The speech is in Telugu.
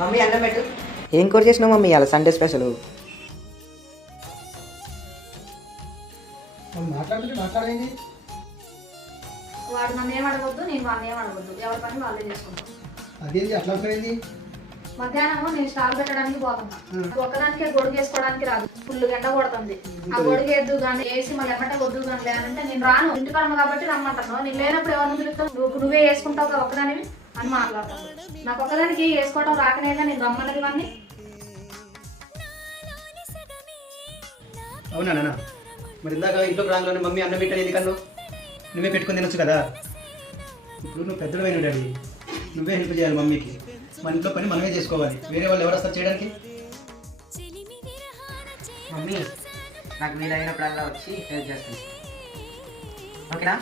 మమ్మీ అన్నం పెట్టు. ఏం కూర చేసినావు మమ్మీ ఇవాళ సండే స్పెషల్? మాట్లాడింది వాడు నన్ను ఏం అడగొద్దు, నేను వాడిని ఏం అడగొద్దు. ఎవరి పని వాళ్ళే చేసుకుంటాం. అదేంటి అట్లా పోయింది? మధ్యాహ్నం నేను స్టాల్ పెట్టడానికి పోతున్నా. ఒక్కదానికే గొడుగు వేసుకోవడానికి రాదు, ఫుల్ గంట కొడుతుంది. ఆ గొడుగు వేద్దు కానీ వేసి మళ్ళీ ఎమ్మటే వద్దు కానీ లేదంటే నేను రాను, ఇంటికాడను కాబట్టి రమ్మంటాను. నేను లేనప్పుడు ఎవరిని పిలుస్తావు? నువ్వే వేసుకుంటావు కదా ఒక్కదానివి అని మాట్లాడతాను. నాకు ఒక్కదానికి వేసుకోవడం రాకనేగా నేను రమ్మన్నది వాడిని. అవునా నాన్న? మరి ఇందాక ఇంట్లోకి రాగానే మమ్మీ అన్నం పెట్టాను ఎందుకన్నా? నువ్వే పెట్టుకుని తినొచ్చు కదా. ఇప్పుడు నువ్వు పెద్దడు అయిన డాడీ, నువ్వే హెల్ప్ చేయాలి మమ్మీకి. మన ఇంట్లో పని మనమే చేసుకోవాలి, వేరే వాళ్ళు ఎవరు వస్తారు చేయడానికి? మమ్మీ నాకు వీలైనప్పుడల్లా వచ్చి హెల్ప్ చేస్తాను, ఓకేనా?